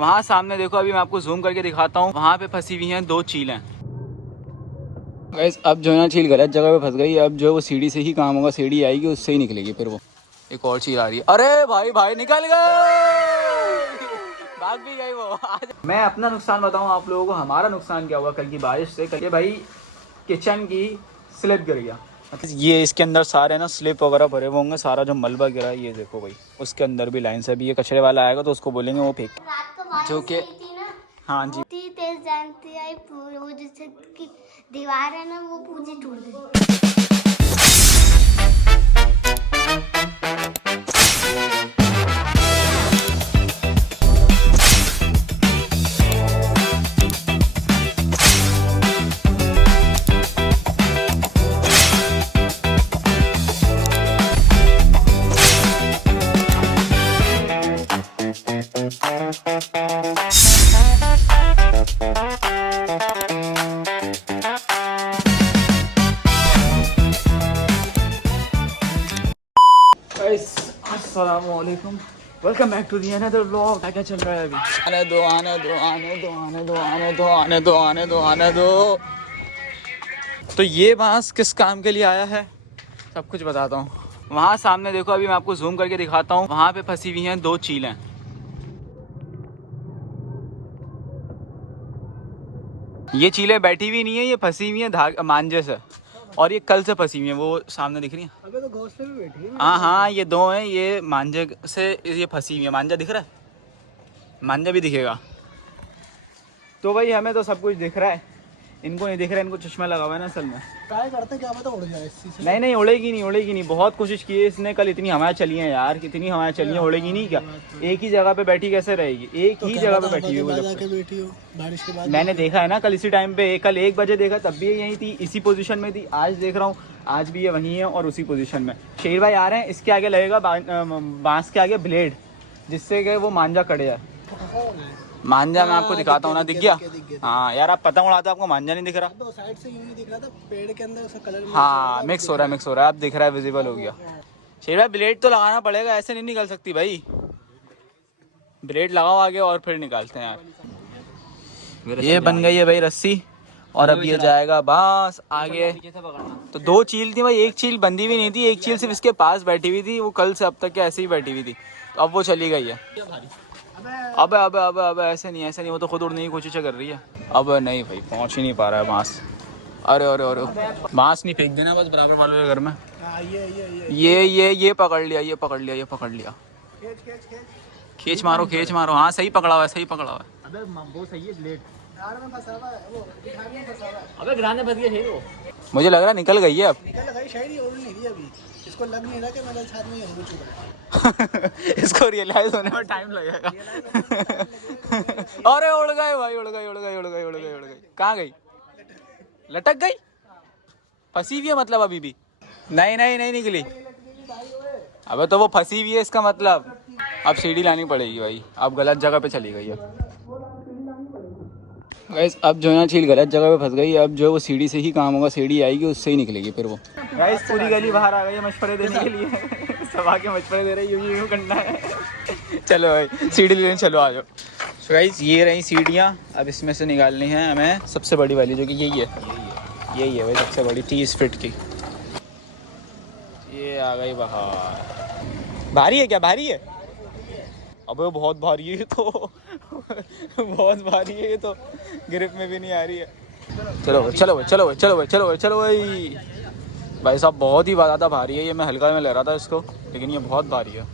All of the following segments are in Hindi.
वहाँ सामने देखो, अभी मैं आपको जूम करके दिखाता हूँ, वहाँ पे फंसी हुई हैं 2 चीलें। गाइस अब जो है ना चील गलत जगह पे फंस गई। अब जो वो सीढ़ी से ही काम होगा, सीढ़ी आएगी उससे ही निकलेगी। फिर वो एक और चील आ रही है। अरे भाई भाई निकल गए, भाग भी गई वो। आज मैं अपना नुकसान बताऊँ आप लोगों को, हमारा नुकसान क्या हुआ कल की बारिश से। कल भाई किचन की स्लिप गिर गया। ये इसके अंदर सारे ना स्लिप वगैरह भरे हुए होंगे, सारा जो मलबा गिरा है ये देखो भाई, उसके अंदर भी लाइन से। भी ये कचरे वाला आएगा तो उसको बोलेंगे वो फेंक, जो कि हाँ जी तेज जानती है वो जैसे कि दीवार है ना वो पूरी टूट गई। अस्सलामुअलैकुम, welcome back to the another vlog. क्या चल रहा है अभी? आने दो आने दो आने दो आने दो आने दो आने दो आने दो आने दो। तो ये बांस किस काम के लिए आया है सब कुछ बताता हूँ। वहाँ सामने देखो, अभी मैं आपको जूम करके दिखाता हूँ, वहाँ पे फंसी हुई हैं 2 चीलें। ये चीलें बैठी हुई नहीं है, ये फंसी हुई हैं मांझे से, और ये कल से फंसी हुई हैं। वो सामने दिख रही हैं। अबे तो घोंसले में बैठी है। हाँ हाँ, ये 2 हैं, ये मांझे से ये फंसी हुई है। मांझा दिख रहा है, मांझा भी दिखेगा। तो भाई हमें तो सब कुछ दिख रहा है, इनको नहीं दिख रहा है। इनको चश्मा लगा हुआ है ना असल में। ट्राई करते क्या पता उड़ जाए इस चीज से। नहीं नहीं, उड़ेगी नहीं उड़ेगी नहीं, बहुत कोशिश की है इसने। कल इतनी हवाएं चली हैं यार, कितनी हवाएं चली हैं, उड़ेगी नहीं क्या? एक ही जगह पे बैठी कैसे रहेगी? एक ही जगह पे बैठी हुई है। बैठी हो बारिश के बाद। मैंने देखा है ना कल इसी टाइम पे, कल 1 बजे देखा, तब भी यही थी, इसी पोजीशन में थी। आज देख रहा हूँ, आज भी ये वहीं है और उसी पोजीशन में। शेर भाई आ रहे हैं, इसके आगे लगेगा बांस के आगे ब्लेड, जिससे कि वो मांझा कट जाए। मांझा मैं आपको दिखाता हूँ ना, दिख गया? हाँ यार, आप पतंग उड़ाते आपको मांझा नहीं दिख रहा? तो साइड से यूं ही दिख रहा था, पेड़ के अंदर उसका कलर हाँ मिक्स हो रहा है, मिक्स हो रहा है। अब दिख रहा है, विजिबल हो गया। शेर भाई ब्लेड तो लगाना पड़ेगा, ऐसे नहीं निकल सकती भाई। ब्लेड लगाओ आगे और फिर निकालते हैं यार। ये बन गई है भाई रस्सी, और अब ये जाएगा बांस आगे। तो 2 चील थी भाई, एक चील बंधी हुई नहीं थी, एक चील सिर्फ इसके पास बैठी हुई थी। वो कल से अब तक के ऐसे ही बैठी हुई थी, तो अब वो चली गई है। अब अब अब अब ऐसे नहीं, ऐसे नहीं, वो तो खुद उड़ने की कोशिश कर रही है। अब नहीं भाई, पहुंच ही नहीं पा रहा है बांस। अरे अरे अरे, बांस नहीं फेंक देना बस बराबर वालों के घर में। ये पकड़ लिया, ये पकड़ लिया, ये पकड़ लिया। खींच मारो, खींच मारो। हाँ सही पकड़ा हुआ है, सही पकड़ा हुआ है। अबे वो सही है ब्लेड। गिटार में फंसा हुआ है वो, गिटार में फंसा हुआ है। अबे गिटार में फंस गया है वो। मुझे लग रहा है निकल गई है अब। निकल गई शायद, ये उड़ नहीं रही अभी। इसको लग नहीं रहा कि मेरे साथ में ये हो चुका है। इसको रियलाइज होने में टाइम लगेगा। अरे उड़ गए भाई, उड़ गई उड़ गई उड़ गई उड़ गई उड़ गई। कहाँ गई? लटक गई, फंसी हुई है मतलब अभी भी? नहीं नहीं नहीं निकली। अबे तो वो फंसी हुई है इसका मतलब। अब सीढ़ी लानी पड़ेगी भाई, अब गलत जगह पे चली गई है। गाइस अब जो है ना चील गलत जगह पे फंस गई। अब जो वो सीढ़ी से ही काम होगा, सीढ़ी आएगी उससे ही निकलेगी फिर वो। गाइस पूरी गली बाहर आ गई है मशवरे देने के लिए। सब आके मशवरे दे रहे हैं, यूं करना है। चलो भाई सीढ़ी लेने चलो, आ जाओ। सो गाइस ये रही सीढ़ियाँ, अब इसमें से निकालनी है हमें सबसे बड़ी वाली, जो कि यही है भाई, सबसे बड़ी 30 फीट की। ये आ गई बाहर। भारी है क्या? भारी है? अबे बहुत भारी है ये तो। बहुत भारी है ये तो, ग्रिप में भी नहीं आ रही है। चलो चलो चलो चलो चलो चलो भाई। भाई साहब बहुत ही ज़्यादा भारी है ये, मैं हल्का में ले रहा था इसको, लेकिन ये बहुत भारी है।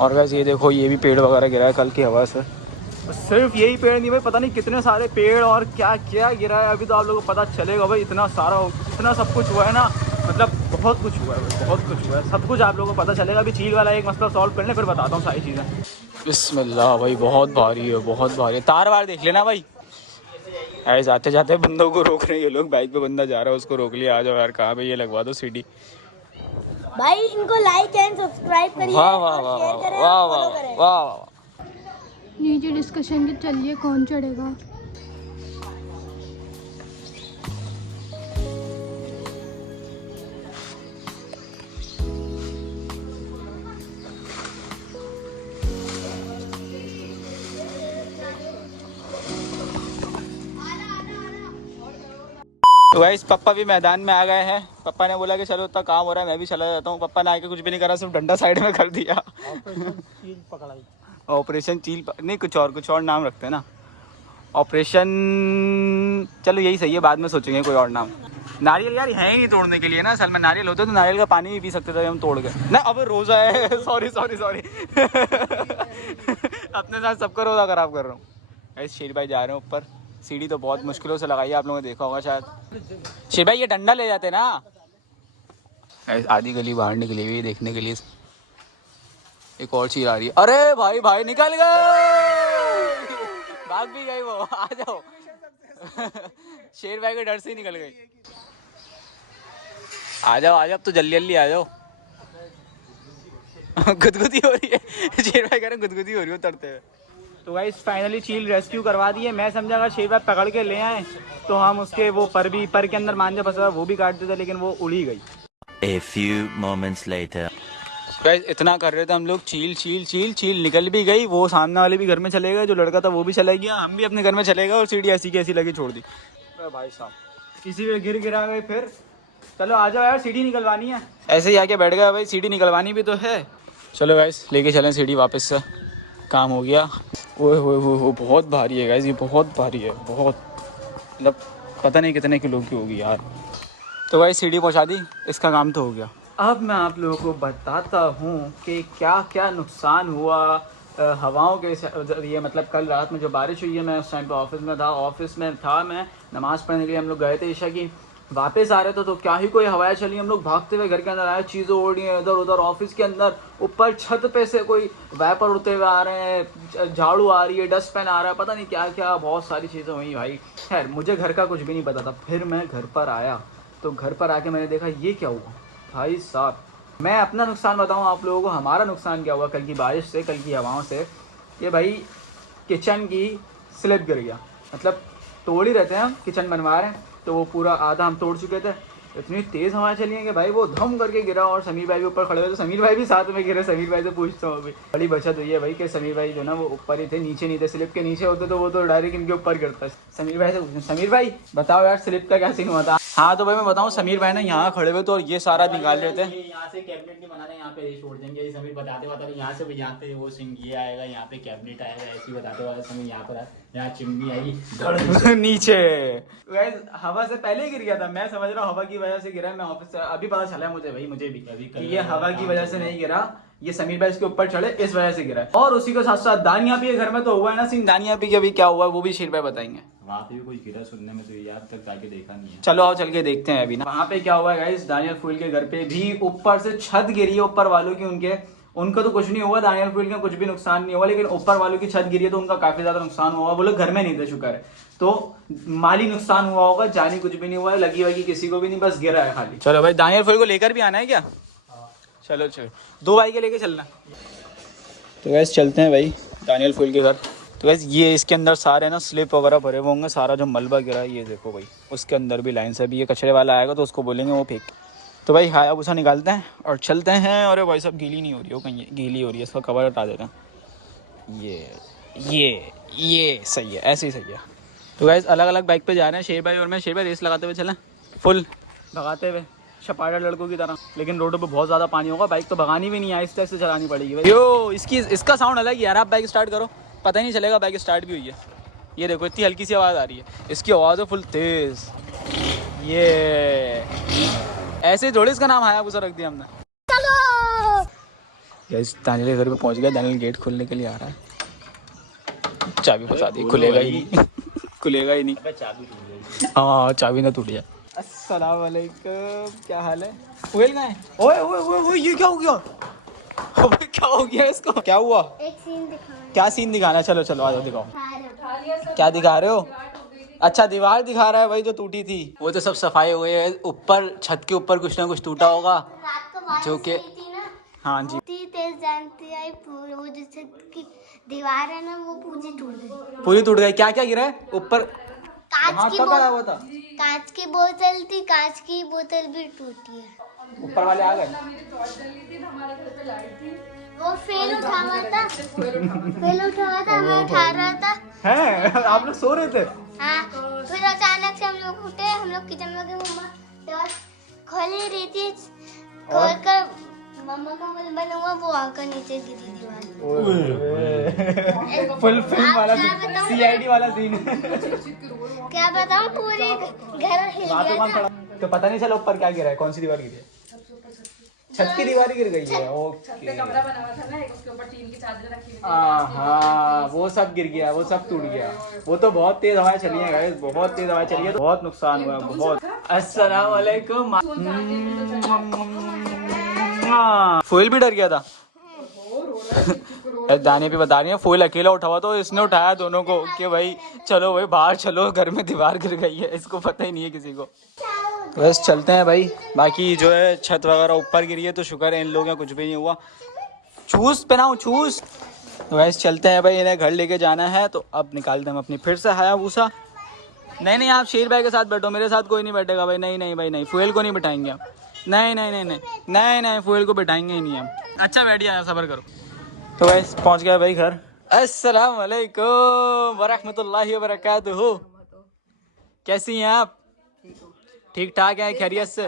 और वैसे ये देखो, ये भी पेड़ वगैरह गिरा है कल की हवा से। सिर्फ यही पेड़ नहीं भाई, पता नहीं कितने सारे पेड़ और क्या क्या गिरा है। अभी तो आप लोगों को पता चलेगा भाई, इतना सारा, इतना सब कुछ हुआ है ना, मतलब बहुत कुछ हुआ है भाई, बहुत कुछ हुआ है। सब कुछ आप लोगों को पता चलेगा। अभी चील वाला एक मसला सॉल्व कर लें, फिर बताता हूँ सारी चीज़ें। बिस्मिल्लाह भाई, बहुत भारी है, बहुत भारी है। तार वार देख लेना भाई। ऐसे जाते जाते बंदों को रोक रहे हैं ये लोग। बाइक पे बंदा जा रहा है, उसको रोक लिया। आ जाओ यार, कहाँ पे ये लगवा दो सीढ़ी। भाई इनको लाइक एंड सब्सक्राइब करिए वाह वाह और वाह शेयर करें वाह और वाह फॉलो करें। वाह वाह। नीचे डिस्कशन की चलिए, कौन चढ़ेगा? तो गाइस पापा भी मैदान में आ गए हैं। पापा ने बोला कि चलो इतना काम हो रहा है मैं भी चला जाता हूँ। पापा ने आके कुछ भी नहीं करा, सिर्फ डंडा साइड में कर दिया। ऑपरेशन चील नहीं, कुछ और नाम रखते हैं ना, ऑपरेशन। चलो यही सही है, बाद में सोचेंगे कोई और नाम। नारियल यार है ही नहीं तोड़ने के लिए ना, असल में नारियल होते तो नारियल का पानी भी पी सकते थे हम तोड़ के ना। अब रोज़ा है सॉरी अपने साथ सबका रोज़ा खराब कर रहा हूँ। गाइस शेर भाई जा रहे हैं ऊपर, सीढ़ी तो बहुत मुश्किलों से लगाई है, आप लोगों ने देखा होगा शायद। शेर भाई ये डंडा ले जाते ना। गाइस आधी गली बाहर निकली हुई देखने के लिए। एक और चीज आ रही है, अरे भाई निकल गए, भाग भी गई वो। आ जाओ शेर भाई के डर से ही निकल गई। आ जाओ अब तो जल्दी आ जाओ। गुदगुदी हो रही है, शेर भाई कह रहे गुदगुदी हो रही है उतरते हुए। तो गाइस फाइनली चील रेस्क्यू करवा दिए। मैं समझा अगर शेर भाई पकड़ के ले आए तो हम उसके वो पर के अंदर मांझा फंसा वो भी काट देते, लेकिन वो उड़ी गई। A few moments later. Guys इतना कर रहे थे हम लोग, चील निकल भी गई। वो सामने वाले भी घर में चले गए, जो लड़का था वो भी चला गया, हम भी अपने घर में चले गए और सीढ़ी ऐसी की ऐसी लगी छोड़ दी। भाई साहब किसी पे गिरा गए फिर। चलो आ जाओ यार, सीढ़ी निकलवानी है। ऐसे ही आके बैठ गया भाई, सीढ़ी निकलवानी भी तो है। चलो गाइस लेके चलें सीढ़ी वापस से, काम हो गया। ओए बहुत भारी है गाइस, ये बहुत भारी है, बहुत मतलब पता नहीं कितने किलो की होगी यार। तो गाइस सीढ़ी पहुंचा दी, इसका काम तो हो गया। अब मैं आप लोगों को बताता हूँ कि क्या क्या नुकसान हुआ हवाओं के ये, मतलब कल रात में जो बारिश हुई है। मैं उस टाइम पे ऑफिस में था मैं नमाज़ पढ़ने के लिए। हम लोग गए थे ईशा की, वापस आ रहे थे तो क्या ही कोई हवाएं चली। हम लोग भागते हुए घर के अंदर आए, चीज़ें उड़ रही हैं इधर उधर। ऑफिस के अंदर ऊपर छत पे से कोई वैपर उड़ते हुए आ रहे हैं, झाड़ू आ रही है, डस्टबिन आ रहा है, पता नहीं क्या क्या बहुत सारी चीज़ें हुई भाई। खैर मुझे घर का कुछ भी नहीं पता था। फिर मैं घर पर आया तो घर पर आके मैंने देखा ये क्या हुआ भाई साहब। मैं अपना नुकसान बताऊं आप लोगों को, हमारा नुकसान क्या हुआ कल की बारिश से, कल की हवाओं से। ये भाई किचन की स्लिप गिर गया, मतलब तोड़ ही रहते हैं हम, किचन बनवा रहे हैं तो वो पूरा आधा हम तोड़ चुके थे। इतनी तेज़ हवाएं चली हैं कि भाई वो धम करके गिरा और समीर भाई भी ऊपर खड़े हुए थे। समीर भाई भी साथ में गिरे। समीर भाई से पूछता हूँ अभी, बड़ी बचत हुई है भाई कि समीर भाई जो ना वो ऊपर ही थे, नीचे नहीं थे। स्लिप के नीचे होते तो वो तो डायरेक्ट इनके ऊपर गिरता है। समीर भाई से पूछते, समीर भाई बताओ यार स्लिप का क्या सीन हुआ था। हाँ तो भाई मैं बताऊँ, समीर भाई ना यहाँ खड़े हुए तो ये सारा निकाल रहे थे। यहाँ से कैबिनेट नहीं बनाना, यहाँ पे छोड़ देंगे। समीर बताते यहाँ से यहाँ पे वो सिंह ये आएगा, यहाँ पे कैबिनेट आएगा, ऐसे बताते वाला समीर यहाँ पर यहाँ चिमनी आई नीचे। हवा से पहले गिर गया था, मैं समझ रहा हूँ हवा की वजह से गिरा। मैं ऑफिस से अभी पता चला मुझे भी कि ये हवा की वजह से नहीं गिरा, ये समीर भाई इसके ऊपर चढ़े इस वजह से गिरा। और उसी के साथ साथ दानिया भी घर में तो हुआ है ना सीन। दानिया भी अभी क्या हुआ वो भी शेर भाई बताएंगे। वहाँ पे भी कुछ गिरा सुनने में, तो याद तक जाके देखा नहीं है। चलो आओ चल के देखते हैं अभी ना वहाँ पे क्या हुआ है गाइस। दानियल फूल के घर पे भी ऊपर से छत गिरी है, ऊपर वालों की। उनको तो कुछ नहीं हुआ, दानियल फूल का कुछ भी नुकसान नहीं हुआ, लेकिन ऊपर वालों की छत गिरी है तो उनका काफी ज्यादा नुकसान हुआ। वो लोग घर में नहीं थे शुक्र है, तो माली नुकसान हुआ होगा, जानी कुछ भी नहीं हुआ है, लगी वगी किसी को भी नहीं, बस गिरा है खाली। चलो भाई दानियल फूल को लेकर भी आना है क्या? चलो 2 भाई के लेके चलना। तो वैसे चलते हैं भाई दानियल फूल के घर। तो वैसे ये इसके अंदर सारे ना स्लिप वगैरह भरे हुए होंगे, सारा जो मलबा गिरा है ये देखो भाई, उसके अंदर भी लाइन से भी ये कचरे वाला आएगा तो उसको बोलेंगे वो फेंक। तो भाई हायाबुसा निकालते हैं और चलते हैं। और भाई सब गीली नहीं हो रही हो, कहीं गीली हो रही है, इसका कवर हटा देते हैं। ये सही है, ऐसे ही सही है। तो गाइस अलग अलग बाइक पे जा रहे हैं शेर भाई और मैं। शेर भाई रेस लगाते हुए चलें, फुल भगाते हुए छपाड़ा लड़कों की तरह। लेकिन रोडों पे बहुत ज़्यादा पानी होगा, बाइक तो भगानी भी नहीं है, आहिस्ते से चलानी पड़ेगी भाई। यो इसका साउंड अलग ही यार। आप बाइक स्टार्ट करो, पता ही नहीं चलेगा बाइक स्टार्ट भी हुई है। ये देखो इतनी हल्की सी आवाज़ आ रही है, इसकी आवाज़ है फुल तेज़। ये ऐसे ही थोड़ी इसका नाम हायाबुसा रख दिया हमने। गाइस दानियल के घर पे पहुंच गया। दानियल गेट खोलने के लिए आ रहा है, चाबी फंसा दी, खुलेगा ही नहीं खुलेगा ही नहीं। हाँ चाबी ना टूट जाए। अस्सलाम वालेकुम, क्या हाल है? ओए ओए ये क्या हो गया? अबे क्या हो गया इसको? क्या हुआ? एक सीन दिखाना। क्या सीन दिखाना? चलो आ जाओ दिखाओ। क्या दिखा रहे हो? अच्छा दीवार दिखा रहा है भाई जो टूटी थी। वो तो सब सफाई हुए है, ऊपर छत के ऊपर कुछ ना कुछ टूटा होगा रात को बारिश जो कि हुई थी ना, हाँ जी तेज जानती आई पूरी वो जो छत की दीवार है ना वो पूरी टूट गई। पूरी टूट गई। क्या क्या गिरा है ऊपर? कांच हुआ था, कांच की बोतल थी, कांच की बोतल भी टूटी है। ऊपर वाले आ गए। वो फेल उठा हुआ था, मैं उठा रहा था। हैं आप लोग सो रहे थे? हाँ फिर अचानक से हम लोग लोग उठे, हम लोग किचन में गए, मम्मा दरवाजा खोल ही रही थी, खोल कर मम्मा का मुंह बना हुआ, वो आकर नीचे गिरी दीवार। फुल फिल्म वाला CID वाला सीन। क्या बताऊं, पूरे घर हिल गया था। तो पता नहीं चला ऊपर क्या गिरा है, कौन सी दीवार गिरी है? छत की दीवार गिर गई है। ओके, कमरा बना हुआ था ना, उसके ऊपर टीन की चादर रखी हुई थी। हाँ, वो सब गिर गया, वो सब टूट गया। वो तो बहुत तेज हवाएं चली है गाइस, बहुत तेज हवाएं चली है, तो बहुत नुकसान हुआ है, बहुत। अस्सलाम वालेकुम। फुल भी डर गया था। दाने भी बता रही है, फुल अकेला उठा हुआ, तो इसने उठाया दोनों को कि भाई चलो भाई बाहर चलो, घर में दीवार गिर गई है, इसको पता ही नहीं है किसी को। बस चलते हैं भाई, बाकी जो है छत वगैरह ऊपर गिरी है तो शुक्र है इन लोगों का कुछ भी नहीं हुआ। चूस पहनाऊं चूस। तो वैसे चलते हैं भाई, इन्हें घर लेके जाना है, तो अब निकालते हैं हम अपनी फिर से हायाबुसा। नहीं आप शेर भाई के साथ बैठो, मेरे साथ कोई नहीं बैठेगा भाई। नहीं भाई नहीं, फुएल को नहीं बिठाएंगे हम। नहीं फुएल को बिठाएंगे ही नहीं हम। अच्छा बैठ जाए, सब्र करो। तो वैसे पहुँच गया भाई घर। अस्सलाम वालेकुम वरहमतुल्लाहि वबरकातुहू। कैसी हैं आप? ठीक ठाक है, खैरियत से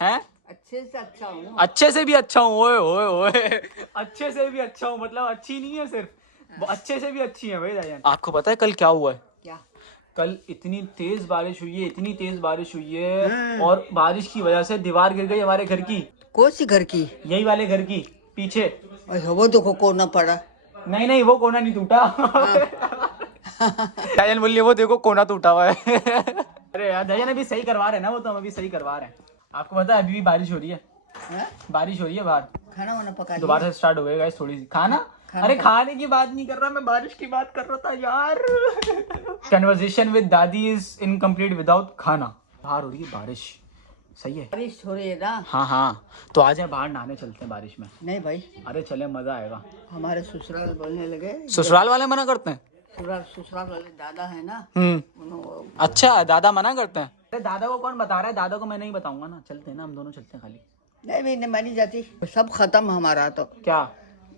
हैं? अच्छे से अच्छा हूँ। अच्छे से भी अच्छा हूँ। ओए अच्छे से भी अच्छा हूँ, मतलब अच्छी नहीं है सिर्फ, अच्छे से भी अच्छी है भाई जान। आपको पता है कल क्या हुआ है? क्या? कल इतनी तेज बारिश हुई है, इतनी तेज बारिश हुई है, और बारिश की वजह से दीवार गिर गई हमारे घर की। कौन सी घर की? यही वाले घर की पीछे। वो देखो कोना पड़ा। नहीं वो कोना नहीं टूटा। दयान बोलिए, वो देखो कोना टूटा हुआ है। अरे यार दयान अभी सही करवा रहे हैं ना, वो तो हम अभी सही करवा रहे हैं। आपको पता है अभी भी बारिश हो रही है, बारिश हो रही है बाहर। खाना वाना पका दोबारा से स्टार्ट हो गया गाइस, थोड़ी सी खाना। अरे खाने की बात नहीं कर रहा मैं, बारिश की बात कर रहा था यार। कन्वर्सेशन विद दादी इज इनकम्प्लीट विदाउट खाना। बाहर हो रही है बारिश, सही है, बारिश हो रही है ना। हाँ तो आज हम बाहर नहाने चलते हैं बारिश में। नहीं भाई, अरे चले, मजा आएगा। हमारे ससुराल बोलने लगे। ससुराल वाले मना करते हैं? ससुराल वाले दादा है ना, अच्छा दादा मना करते हैं? अरे दादा को कौन बता रहा है, दादा को मैं नहीं बताऊंगा ना। चलते हैं ना, हम दोनों चलते हैं खाली। नहीं भाई, नहीं मानी जाती, सब खत्म हमारा तो। क्या?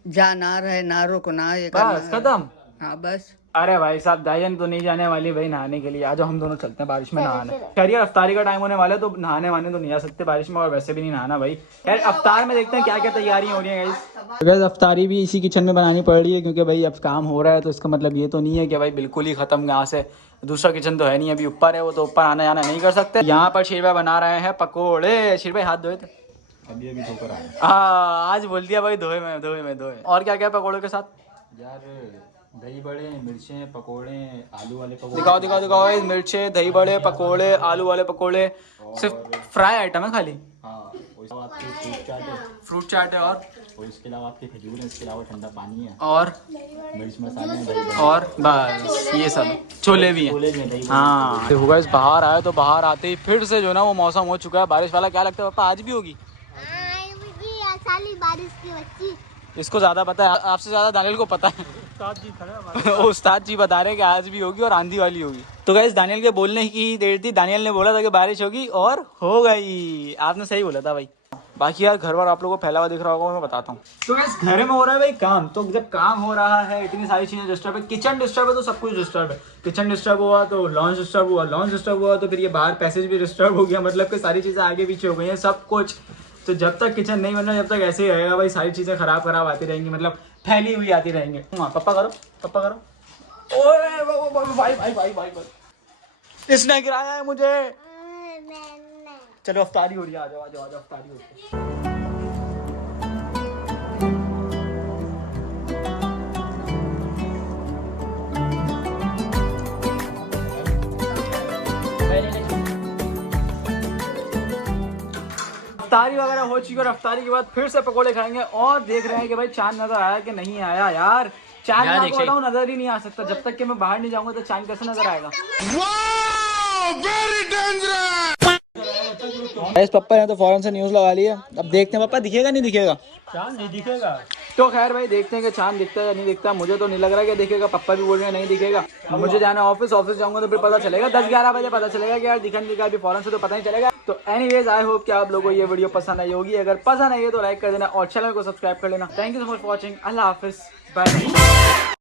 जा ना रहे ना रुकना, ये बस खत्म? हाँ बस। अरे भाई साहब, दायन तो नहीं जाने वाली भाई नहाने के लिए। आज हम दोनों चलते हैं बारिश में नहाने। खैर अफ्तारी का टाइम होने वाला है, तो नहाने वाने तो नहीं जा सकते बारिश में, और वैसे भी नहीं नहाना भाई। यार अफ्तार में देखते हैं क्या क्या तैयारियां हो रही हैं गाइस। अफ्तारी भी इसी किचन में बनानी पड़ रही है, क्योंकि भाई अब काम हो रहा है, तो इसका मतलब ये तो नहीं है कि भाई बिल्कुल ही खत्म यहाँ से। दूसरा किचन तो है नहीं, अभी ऊपर है, वो तो ऊपर आना जाना नहीं कर सकते। यहाँ पर शेर भाई बना रहे हैं पकोड़े। शेर भाई हाथ धोए थे? अभी धोकर आए। हाँ आज बोल दिया भाई, धोए में। और क्या क्या पकोड़े के साथ? यार दही बड़े, मिर्चें, पकोड़े, आलू वाले पकोड़े। दिखाओ मिर्चें, दही बड़े, पकोड़े, आलू वाले पकोड़े। सिर्फ फ्राई आइटम है खाली? हाँ, फ्रूट चाट है, और इसके अलावा आपके खजूर है, इसके अलावा ठंडा पानी है, और मिर्च मसाले, और बस ये सब। छोले भी हैं। हाँ देखो गाइस, बाहर आए तो बाहर आते ही फिर से जो ना वो मौसम हो चुका है बारिश वाला। क्या लगता है पापा आज भी होगी? बारिश की बच्ची इसको ज्यादा पता है, आपसे ज्यादा दानियल को पता है। उस्ताद जी बता रहे हैं कि आज भी होगी और आंधी वाली होगी। तो गाइस दानियल के बोलने की देर थी, दानियल ने बोला था कि बारिश होगी, और हो गई। आपने सही बोला था भाई। बाकी यार घर बार आप लोगों को फैला हुआ दिख रहा होगा, मैं बताता हूँ। तो गाइस घर में हो रहा है भाई काम, तो जब काम हो रहा है इतनी सारी चीजें डिस्टर्ब है। किचन डिस्टर्ब है तो सब कुछ डिस्टर्ब है। किचन डिस्टर्ब हुआ तो लॉन्च डिस्टर्ब हुआ, लॉन्च डिस्टर्ब हुआ तो फिर ये बाहर पैसेज भी डिस्टर्ब हो गया, मतलब कि सारी चीजें आगे पीछे हो गई हैं सब कुछ। तो जब तक किचन नहीं बनना, जब तक ऐसे ही रहेगा भाई, सारी चीजें खराब आती रहेंगी, मतलब फैली हुई आती रहेंगी। पप्पा करो। ओए भाई इसने गिराया है मुझे। चलो अफ्तारी हो रही है, आ जाओ अफ्तारी हो रही है। अफ्तारी वगैरह हो चुकी है, और अफ्तारी के बाद फिर से पकोड़े खाएंगे, और देख रहे हैं कि भाई चांद नजर आया कि नहीं आया। यार चांद आपको बताऊं नजर ही नहीं आ सकता, जब तक कि मैं बाहर नहीं जाऊंगा तो चांद कैसे नजर आएगा। पप्पा ने तो फौरन से न्यूज लगा ली है, अब देखते हैं पापा दिखेगा नहीं दिखेगा। चांद नहीं दिखेगा तो खैर भाई देखते हैं कि चांद दिखता है या नहीं दिखता। मुझे तो नहीं लग रहा है कि दिखेगा, पप्पा भी बोल रहे हैं नहीं दिखेगा। मुझे जाना ऑफिस जाऊंगा तो फिर पता चलेगा, 10-11 बजे पता चलेगा कि यार दिखा नहीं दिखा। अभी फौरन से तो पता नहीं चलेगा। तो एनीवेज आई होप कि आप लोगों को ये वीडियो पसंद आई होगी। अगर पसंद आई है तो लाइक कर देना और चैनल को सब्सक्राइब कर लेना। Thank you so much for watching. अल्लाह हाफिज, बाय।